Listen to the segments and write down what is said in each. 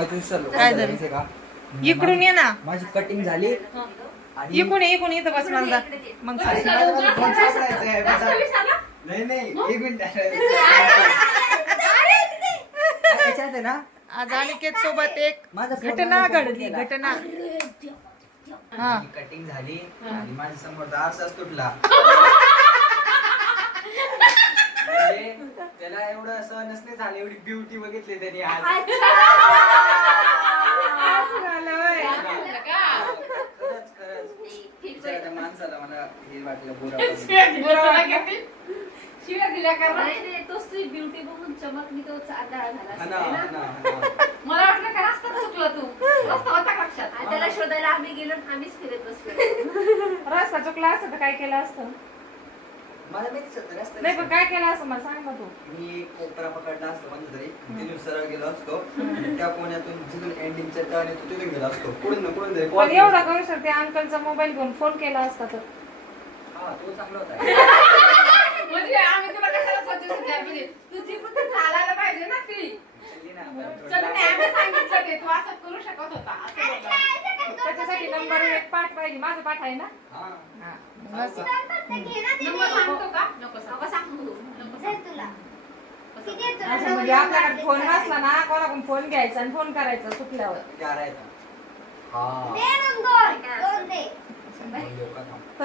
सांगायचं विसरलो. काय झालं? माहितीये का? इकडून ये ना. माझी कटिंग झाली. आणि इकडून ये इकडून इथं बस मला मग मला फोन नाही नाही एक मिनिट. त्याच्यात आहे ना? आज अनिकेत सोबत एक माझा फोन घटना घडली. घटना. हा. कटिंग झाली आणि माझ्यासमोर आरसाच तुटला. म्हणजे त्याला एवढं सहनच नाही झालं एवढी ब्युटी बघितली त्यांनी आज झालं होय. खरंच खरंच बिचाऱ्या त्या माणसाला मला हे वाटलं बुरा शिव्या दिल्या का नाही नाही? तोच तुझी ब्युटी बघून तो झाला. ना, हा ना. मला वाटलं का रस्ता चुकला तू? रस्ता होता का लक्षात? आणि त्याला शोधायला आम्ही गेलो आणि आम्हीच फिरत बसलो. रस्ता चुकला असतं तर काय केलं असतं? मला माहितीच होतं रस्ता नाही पण काय केलं असतं? मला सांग ना तू. मी कोपरा पकडला असतो कोणता तरी. तिथून सरळ गेलो असतो. त्या कोण्यातून जिथून एंडिंगचा टर्न येतो तिथून गेलो असतो. पुढून ना पुढून तरी पण एवढा करू शकते अंकलचा मोबाईल घेऊन फोन केला असता तर. तो म्हणजे आम्ही तुला कशाला सजेस्ट केली? तुझी पण ते चालायला पाहिजे ना ती. चल सांगितलं ते तू असं करू शकत होता असं बोलला. त्याच्यासाठी नंबर एक पाठ पाहिजे माझं पाठ आहे ना? हा. हा. चालतं. नंबर सांगतो का? नको सांग. नका सांगू असं म्हणजे आपल्याकडे फोन नसला ना कोणाकडून फोन घ्यायचा आणि फोन करायचा सुटल्यावर? हा.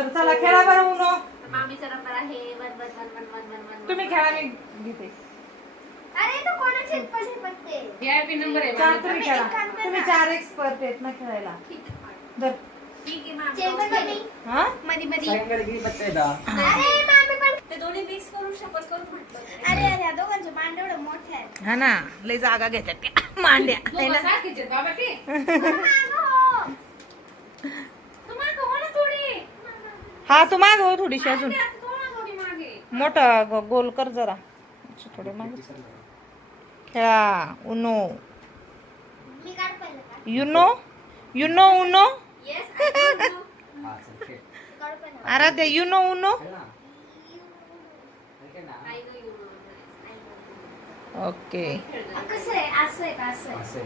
तर चला खेळा बरं उनो मामीचा नंबर आहे one one one one one one one. तुम्ही खेळा मी घेते. VIP नंबर आहे चार. तुम्ही खेळा. तुम्ही चार एक्सपर्ट आहेत ना खेळायला. धर. ठीक आहे मामी. हा? सायंकाळी किती पत्ते येतात? ते दोन्ही मिक्स करून शकत करून म्हटलं अरे अरे या दोघांचे मांडे एवढे मोठे आहेत. हा ना लय जागा घेतात त्या मांड्या. है ना? बाबा ती तू मागं हो ना थोडी हा तू माग हो थोडीशी अजून. मोठा ग- गोल कर जरा. अच्छा, थोडे मागे. खेळा Uno. Uno? Uno Uno? Aaradhya Uno Uno? Okay. आ, कसं आहे? असं आहे असं आहे.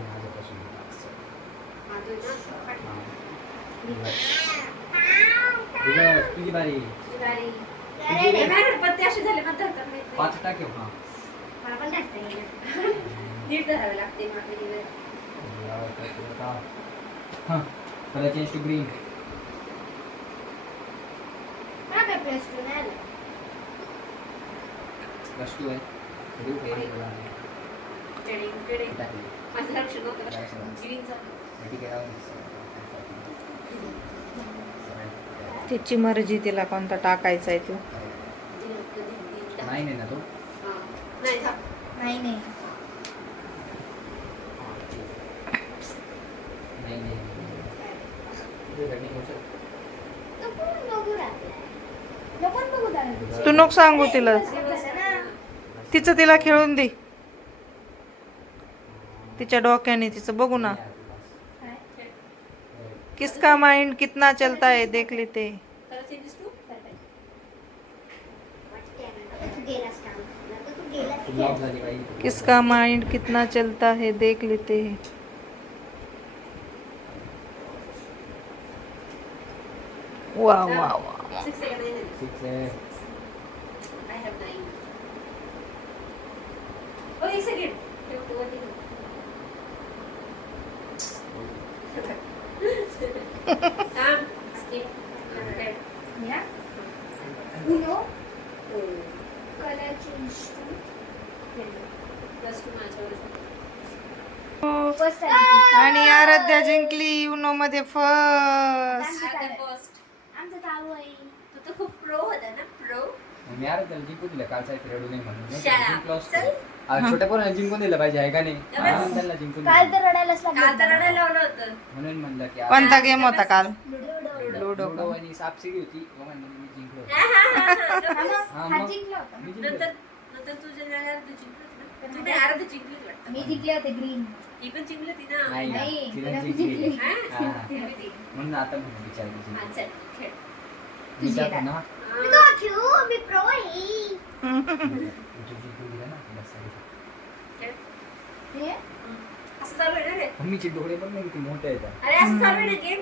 तुझी बारी पत्ते असे झाले धरतात नाही. पाच टाक हा. मला पण धरता येईल. नीट धरावे लागते मागे colour change to green press two नाही. प्लस टू आहे. देऊ काही ग्रीनचा ठीक आहे, राहू दे. तिची मर्जी तिला कोणता टाकायचा आहे तो नाही नाही ना तो नाही. नाही. तो? नको सांगू तिला. तिचं तिला खेळून दे तिच्या डोक्याने तिचं बघू ना? किसका माइंड कितना चलता है देख लेते कलर चेंजेस तू आता तू गेलास का? आता तू गेलास तू का? ब्लॉक झाली बाई किसका माइंड कितना चलता है देख लेते हैं वाह वाह वाह आणि आराध्या जिंकली युनो मध्ये फर्स्ट. आमचं चालू आहे तू तर खूप pro होता ना, pro? मी यार त्याला जिंकून दिलं कालचा खेळाडू नाही म्हणून छोट्या पोरांना जिंकून दिलं पाहिजे आहे का नाही बस. म्हणून त्यांना जिंकून काल दिलं. तर रडायलाच काल तर लागलं रडायला लावलं होतं. म्हणून म्हणलं की आ- कोणता गेम होता काल लुडो लुडो लुडो आणि सापशिडी होती हो म्हणलं मी जिंकलो हा, हा, हा, हा. हा ना? हा, हा मग. जिंकला होता मी जिंकलो नंतर नंतर तुझ्या जाण्यावर तू जिंकली होती ना? तू नाही, अर्ध जिंकली होती वाटतं. मी जिंकले होते ग्रीन ती पण जिंकली होती ना नाही नाही, तिला तिला जिंकली जिंकली. हा? हा. जिंकली ती. म्हणून आता म्हणून विचारली हा, जिंकली. चल, खेळ. मी तुझी जातो आहे. ना हा. मी प्रो आहे तू जिंकून दिलं ना बस झालं. खेळ. हे? असं चालू आहे ना रे? मम्मीचे डोळे पण नाही किती मोठे आहेत. अरे असं चालू आहे ना गेम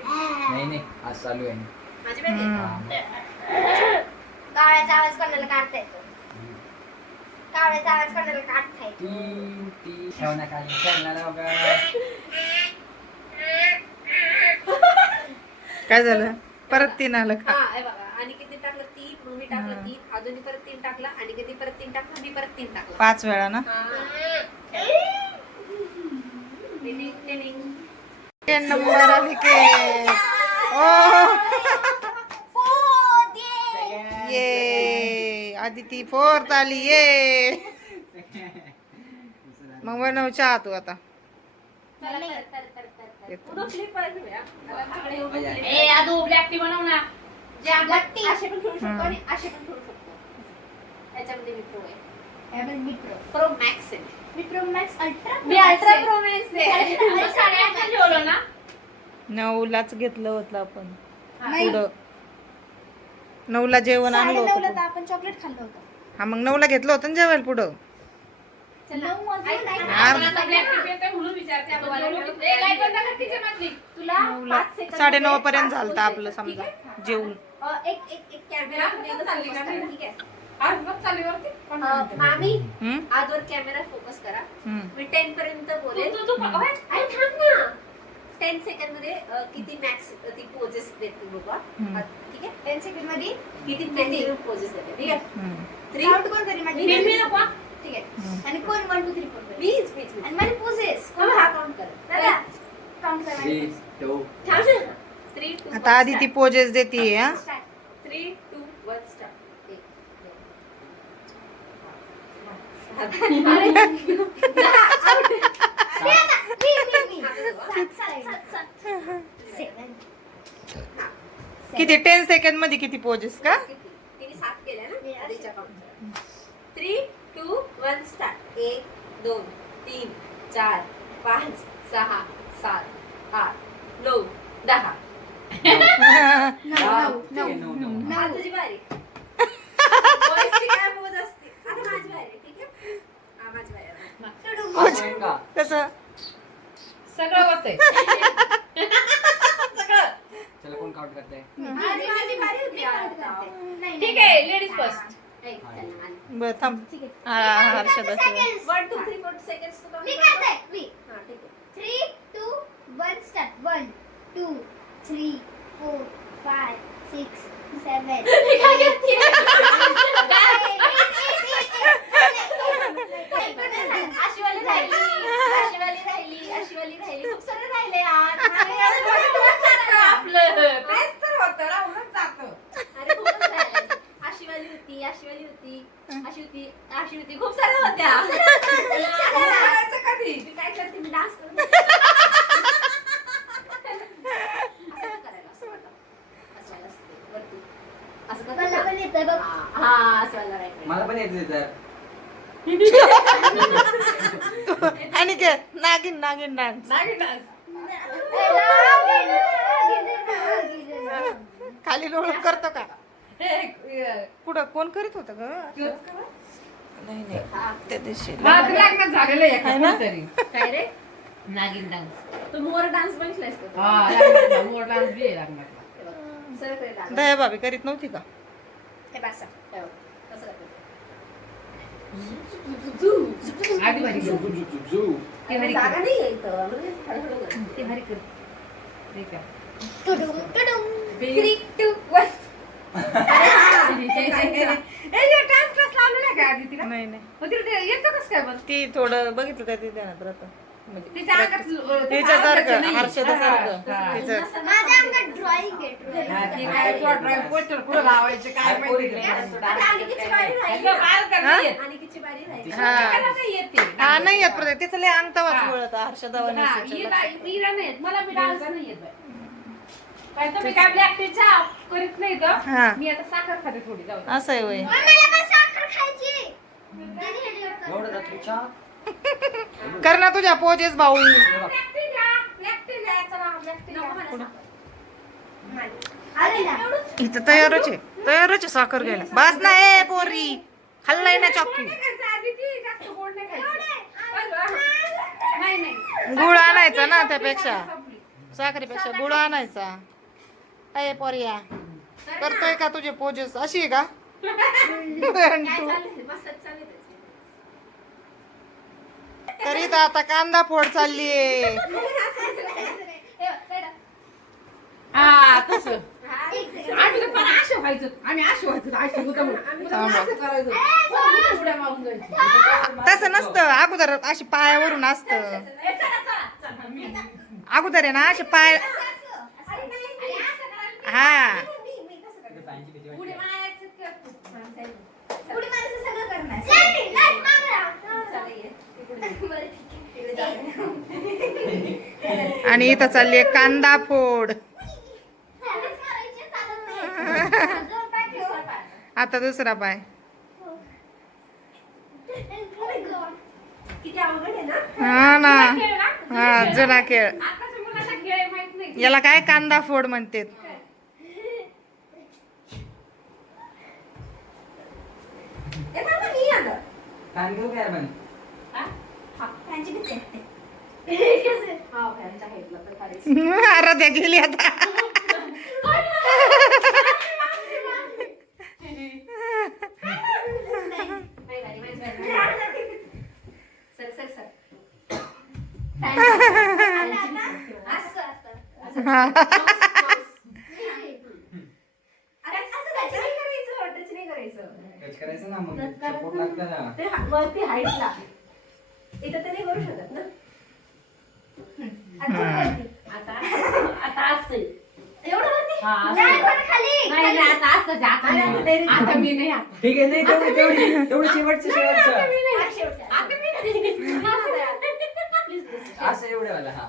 नाही नाही आज चालू आहे. माझी बॅग आहे. हा. कावळ्याचा आवाज कोणाला काढता येतो? कावळ्याचा आवाज कोणाला काढता येतो? ती ती ठेवण्याखाली खेळणार बघा काय झालं? परत तीन आलं का? हा हे बघा. आणि किती टाकलं? तीन. मग मी टाकलं तीन. अजूनही परत तीन टाकलं. आणि किती परत तीन टाकलं? मी परत तीन टाकलं. पाच वेळा ना? हा. नंबर आली के ओ ये आदिती फोर्थ आली ये मग बनव चहा तू आता चला, कर, कर, कर, कर, कर. येतो. उडो flip आहे तुम्ही, हा. आमच्याकडे उडो मजा flip आहे. आहे. ए आदू ब्लॅक टी बनव ना जे आपण लट्टी. असे पण खेळू शकतो हम्म. आणि असे पण खेळू शकतो याच्यामध्ये मी प्रो आहे यामध्ये मिट्रो प्रो मॅक्स आहे मिट्रो मॅक्स अल्ट्रा मी अल्ट्रा प्रो मॅक्स आहे. मग साडेआठला जेवलो ना. नऊलाच घेतलं होतं आपण. नाही. पुढं. नऊला जेवण आणलं होतं तर. आपण चॉकलेट खाल्लं होतं. हा मग नऊला घेतलं होतं ना जेवायला पुढं? नऊ वाजून ऐक, नाही. आपण आता ब्लॅक टी पितोय म्हणून विचारते आपण जेवलो की- ए, लाइट बंद कर तिच्या मधली. तुला नऊला. पाच सेकंद साडे नऊ पर्यंत पाच पोस्ट आपलं समजा. आहे? जेवून. अ, एक एक एक कॅमेरा मी आता चालली का मी? ठीक आहे. आज बघ. पण अ, मामी हम्म? आजवर कॅमेरा फोकस करा. हम्म. मी टेन पर्यंत तू- तू- तू- थांब ना. टेन सेकंडमध्ये अ, किती मॅक्स ती पोजेस देते हम्म. अ, ठीक आहे? टेन सेकंडमध्ये किती मॅक्सिमम पोजेस देते ठीक आहे? हम्म. थ्री काउंट कोण करेल माझी मी- मी नको. ठीक आहे. आणि कोण? वन टू थ्री फोर करेल प्लीज प्लीज आणि माझी पोजेस कोण हा काउंट कर दादा काउंट करा. थ्री टू थांब ना. थ्री टू आता आधी ती पोजेस देते थ्री टू वन स्टार्ट एक दोन अरे किती? टेन सेकंडमध्ये किती पोजेस का? तिने सात केल्या ना? आधीच्या count three two one start एक दोन तीन चार पाच सहा सात आठ नऊ दहा. आता तुझी बारी. Boys ची काय मोज असते? आता माझी बारी. कसं सगळं होतंय चला कोण काउंट. ठीक आहे लेडीज फर्स्ट. बर थांब. हर्षदा शिवाय. One two three four seconds तू मी count. करते करतो? मी. ठीक आहे. Three two one start one two three four five six seven आशिवाली राहिली आशिवाली राहिली आशिवाली राहिली. खूप सारे राहिले आज. आपलं. तेच तर होतं ना म्हणून जातं. अरे खूपच राहिले. आशिवाली होती आशिवाली होती अशी होती अशी होती. खूप साऱ्या होत्या. करायचं कधी? मी काय करते? मी डान्स करते असं? पण येतं. बघ हा, असं. मला पण तर आणि के नागिन नागिन डान्स. डान्स. खाली लोळ करतो का? पुढं कोण करीत होतं ग? नाही नाही. त्या दिवशी झालेलं आहे काय रे? नागिन डान्स. तू मोर डान्स बघितलायस का मोर डान्स बी. दया भाभी करीत नव्हती का? हे. आधी भारी कर. ते भारी जागा. नाही आहे इथं, म्हणजे हळूहळू कर. ते भारी कर. ते कर. टुडुम टुडुम Three, two, one. अरे हा, ते करायचं. जे dance class लावलेला आहे का आधी तिला? नाही नाही मग तिला ते येतं कसं काय बरं? ती थोडं बघितलं का ती ध्यानात राहतं म्हणजे तिच्या अंगात, तिच्यासारखं, नाही. हर्षदासारखं. हा, हा. तिचं. नसं- माझ्या अंगात ड्रॉइंग आहे drawing. हा, ते काय तुला drawing poster कुठं लावायचे काय काय पोरी माहिती dance नाही. आता अनिकेतची बारी राहिली एकदम ना. बारीक हा? करता येत. अनिकेतची बारी राहिली. हा. एकाला नाही येत ते. हा नाही येत प्रत्येक तिचं लय अंग तवाच हा. वळत हर्षदा हा, वनेसीचं. मला डान्स नाही येत बाई. काय तुम्ही काय black tea चहा करीत नाही तर. मी आता साखर खाते थोडी जाऊ दे. असं आहे वय पण मला पण साखर खायची हे एवढं का? कर ना तुझ्या पोजेस भाऊ. इथं तयारच आहे तयारच आहे साखर घ्यायला. बस ना ए पोरी. खाल्लाय ना गोड चॉकी. गुळ आणायचा ना त्यापेक्षा. साखरेपेक्षा गुळ आणायचा. अय पोरिया करतोय का तुझे पोजेस? अशी आहे का काय चाललंय? मस्त चाललंय त्याचं. तरी तर आता कांदा फोड चाललीये. हे तसं. हा, आम्ही पण असे व्हायचो. आम्ही असे व्हायचो असे असं जायचो. तसं नसतं. अगोदर अशी पायावरून असतं. ए, चला, चला, चला. मी- अगोदर आहे ना असे पाय असं हा मी- मी कसं करते? फॅनची भीती उडी वाटते. मारायचं करतो. हा, side up. उडी मारायचं सगळं करणार लाइट, लाइट मागं चला, ये. तिकडे. बरं, ठीक आहे. तिकडे जा. आणि इथं चालली कांदा फोड. आता दुसरा पाय. किती अवघड आहे ना हा ना? हा जुना खेळ. याला काय कांदा फोड म्हणते काय आराध्या गेली आता. नाही, नाही, नाही, नाही, नाही. Sir, sir, sir. असं, असं. हा. अरे, असं touch नाही करायचं, touch नाही करायचं. टच करायचं ना मग touch सपोर्ट करायचं. लागतं ना ते हा- वरती हाईटला इथं तर नाही करू शकत ना आता वरती. आता आता असं एवढं वरती हा, असं. नाही, नाही आता असं नाही. आता मी नाही आता. ठीक आहे नाही तेवढी तेवढी तेवढी शेवटचं शेवटचं. असं एवढं वाला हा.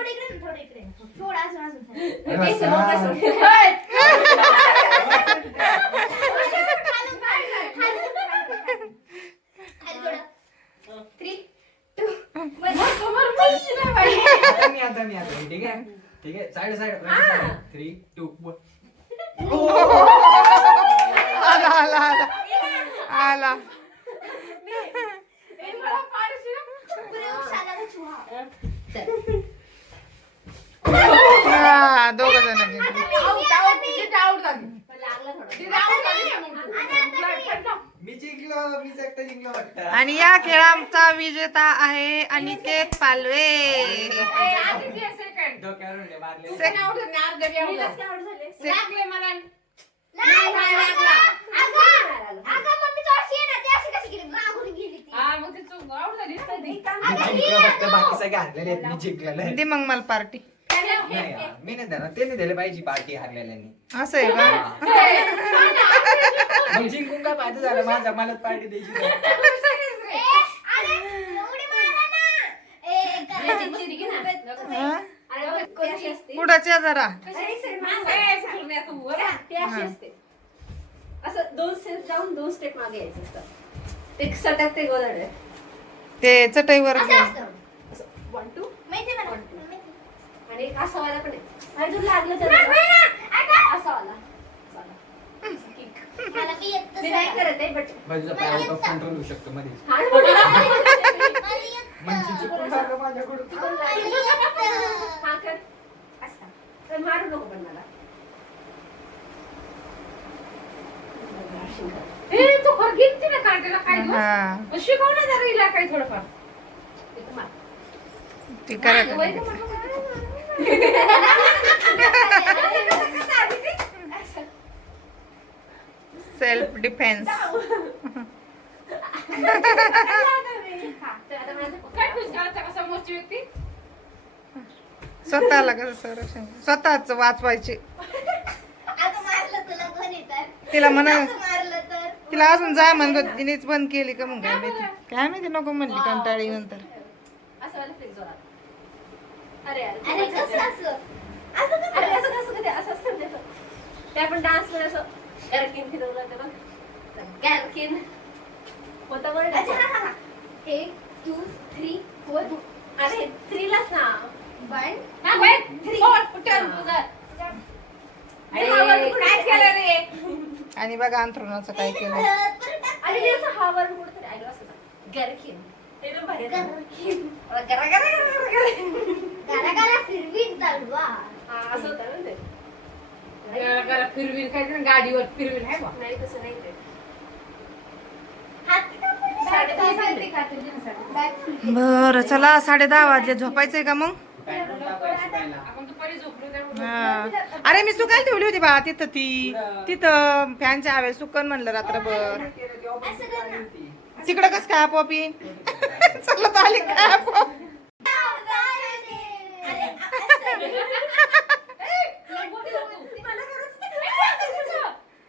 थोडं अजून अजून. अरे वा, छान. सोडले. खालून, खालून, खालून, खालून. खाली थोडं. Three, two, one. समोर पैसे नाही बाई. आता मी आता मी आता मी, ठीक आहे ठीक आहे साईड साईड थ्री टू आला आला आला आला दोघ जण जिंकले आऊट आऊट तिथे out झाली. आणि आता मी- मी जिंकलो मी एकटा जिंकलो वाटतं आणि या खेळाचा विजेता आहे अनिकेत पालवे. दे मग मला पार्टी नाही यार, मी नाही देणार त्यांनी दिले पाहिजे पार्टी हारलेल्यांनी असं आहे का मग जिंकून काय फायदा झाला माझा मलाच पार्टी द्यायची. हा? जरा असं दोन स्टेप जाऊन दोन स्टेप मागे यायचं असतं ते सटक ते आहे ते चटईवर असं घे. असतं. आणि एक असा वाला पण आहे. आणि तुला लागलं तर नाही ना, अगं. असा वाला. मला बी येत मी तसं. नाही करत आहे बट बाजूचा पाय आउट ऑफ कंट्रोल होऊ शकतो मध्येच मला येत. म्हणजे चुकून झालं माझ्याकडून. मला येत. हा कर. असा. तर मारू नको पण मला. ए, तू खरं गेलती ना काढायला काही दिवस? शिकव ना जरा हिला काही थोडंफार. ती करा सेल्फ डिफेन्स स्वतःला कसं संरक्षण? स्वतःच वाचवायचे. तिला म्हणा तिला अजून जाय म्हणतो तिनेच बंद केली का मग? काय माहिती? काय माहिती नको म्हणली कंटाळी नंतर असं वाला फ्लिक जोरात अरे अरे अरे, कसं असं? असं कसं? अरे असं कसं कधी असं असतं ना ते. ते आपण डान्समध्ये असं गॅरकिन फिरवलं ते बघ गॅरकिन होता बरं अच्छा, हा, हा, हा. एक, two, three, four. अरे थ्रीलाच ना वय, फोर? अरे, अरे, काय केलं रे? आणि बघा अंथरुणाचं काय केलं असं हा वर कुठं तरी ऐकलं असं गरखीन एकदम भारी आहे. गरा गरा गरा गरा गरा. गाला गाला फिरवी तलवा हा, असं होतं ना ते गरा- गरा फिरवीन काय ते गाडीवर फिरवीन आहे बा नाही तसं नाही ते हात साडेदहा झाले. बरं चला साडे दहा वाजले. झोपायचंय का मग? हा. अरे मी सुकायला ठेवली होती बा तिथं ती तिथं फॅनच्या हवे सुकन म्हणलं रात्रभर. तिकडं कस काय पॉपी चलत आली काय पॉप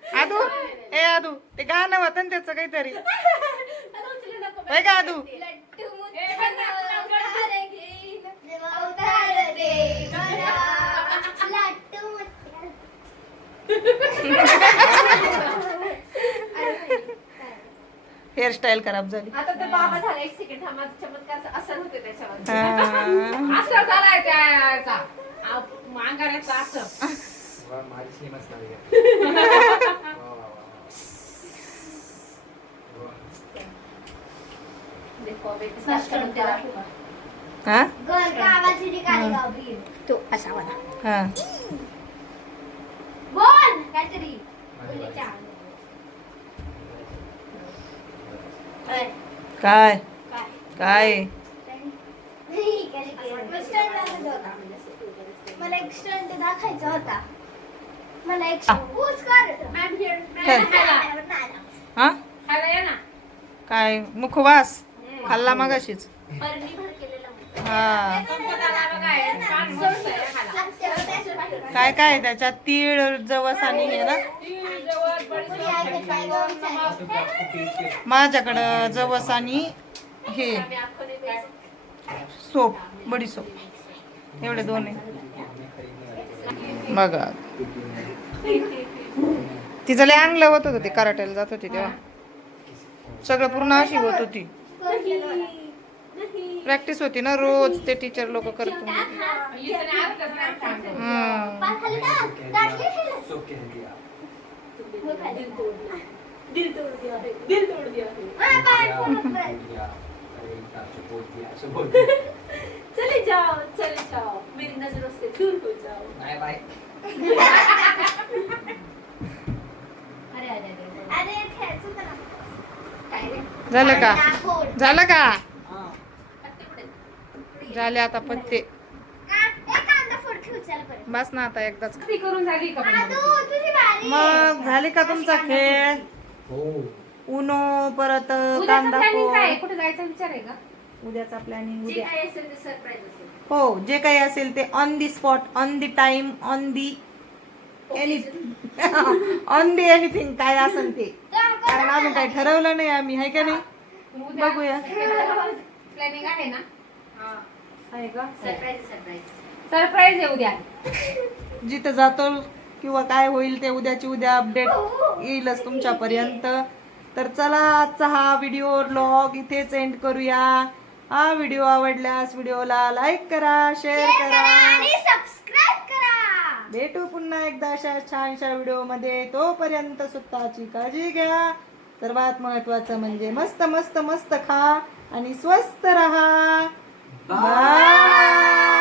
आदू ए आदू ते गाणं होतं ना त्याचं काहीतरी. होय का आदू लट्टू अवतार दे मला लट्टू हेअरस्टाईल खराब झाली. आता तर बाबा झाला एक सेकंड हा माझा चमत्कार असर होते त्याच्यावर. असं झालाय त्याचा. हा? तो असा वाला. हा. बोल काहीतरी. काय? काय? मला एक स्टंट दाखायचा होता. मला एक? हा. काय? मुखवास? खाल्ला मगाशीच. हा. काय? काय आहे त्याच्यात तीळ जवस आणि हे ना? माझ्याकडं जवस आणि हे. सोप बडी सोप. एवढे दोन आहे. बघा. तिचं लय अंगलं होत होतं ते कराट्याला जात होती तेव्हा. सगळं पूर्ण अशी होत होती. प्रॅक्टिस होती ना रोज ते टीचर लोक करत. हम्म. दिल तोड़ दिया. दिल तोड़ दिया है. दिल तोड़ दिया है. बोल दिया. अरे, इतना बोल दिया, ऐसे बोल दिया. चले जाओ चले जाओ मेरी नजरों से दूर हो जाओ बाय बाय. अरे अरे झालं का. झालं का हा. झाले आता पत्ते का- ए, कांदा फोड ठेव, चल परत. बस ना आता एकदाच. ती करून झाली का पण? आदू, तुझी बारी. मग झाले का तुमचा खेळ? हो. उनो परत कांदा planning काय? आहे? पोड कुठे जायचा विचार आहे का? उद्याचा प्लॅनिंग जे उद्या. काय असेल ते सरप्राईज असेल. हो जे काही असेल ते on the spot on the time on the anything on the anything काय असेल ते. कारण अजून काही ठरवलं नाही आम्ही आहे का नाही? उद्या बघूया. प्लॅनिंग आहे ना? आहे का? सरप्राईज सरप्राईज सरप्राईज आहे उद्या. जिथं जातो किंवा काय होईल ते उद्याची उद्या अपडेट येईलच तुमच्यापर्यंत. तर चला आजचा हा व्हिडिओ ब्लॉग इथेच एंड करूया. हा व्हिडिओ आवडल्यास व्हिडिओला लाईक करा शेअर करा. भेटू पुन्हा एकदा अशा छानशा व्हिडिओमध्ये. तोपर्यंत स्वतःची काळजी घ्या. सर्वात महत्वाचं म्हणजे मस्त मस्त मस्त खा आणि स्वस्त राहा. बाय